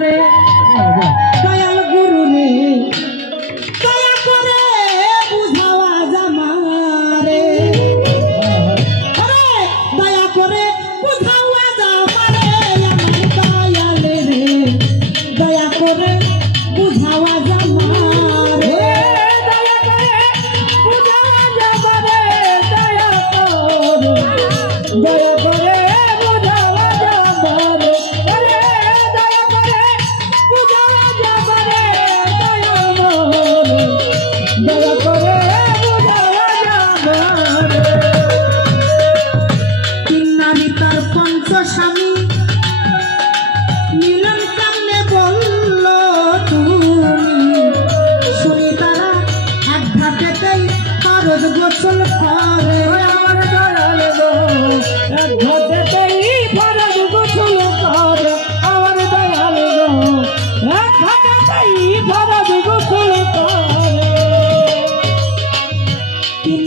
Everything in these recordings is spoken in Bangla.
রে। দয়াল গুরু রে। গোসল পারে আমার দয়াল গো। এক হাতেতেই ফরজ গোসল করে, আমার দয়াল গো। এক হাতেতেই ফরজ গোসল করে। তিন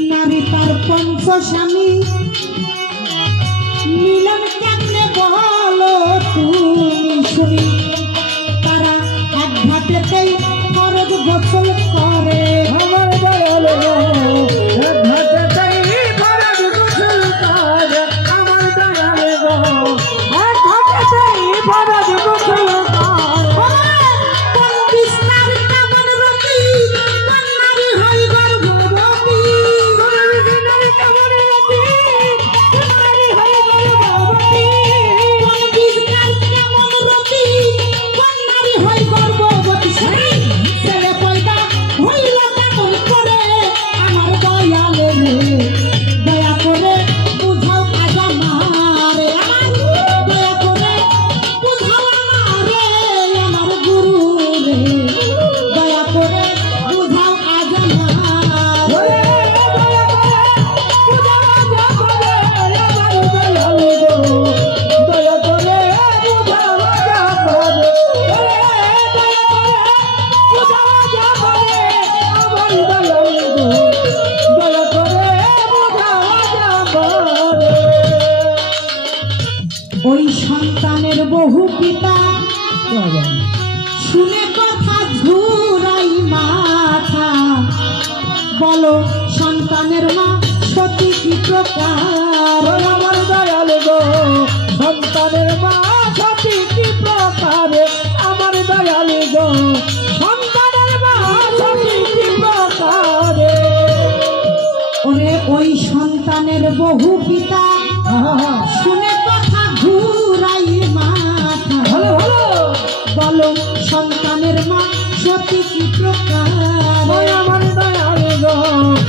বলো সন্তানের মা সত্যি কি প্রকার? আমার দয়াল গো সন্তানের মা সতী কি প্রকার? আমার দয়াল গো সন্তানের মা সতী কি প্রকার? ওরে ওই সন্তানের বহু পিতা শুনে কথা ঘুরাই মা হলো হলো বলো সন্তানের মা সত্যি কি প্রকার? আমার Allah.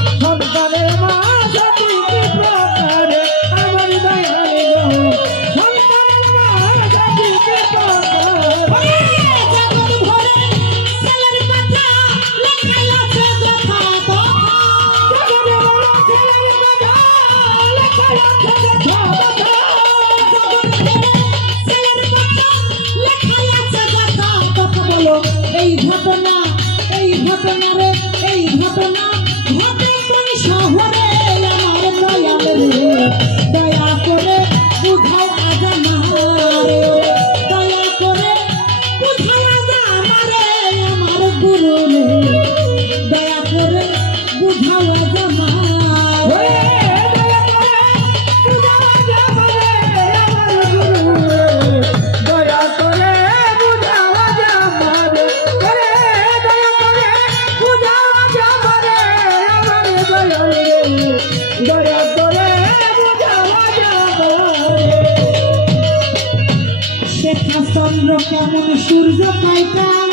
চন্দ্র কেমন সূর্য পাইতাম?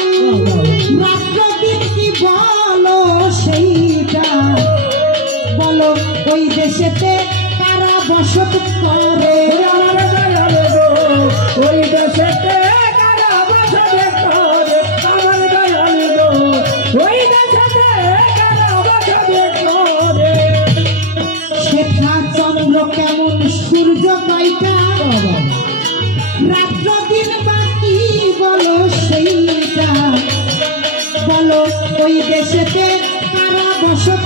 রাত্র দিন কি বলো সেইটা? বলো, ওই দেশেতে কারা বসত করে? ওই দেশেতে তারা বসত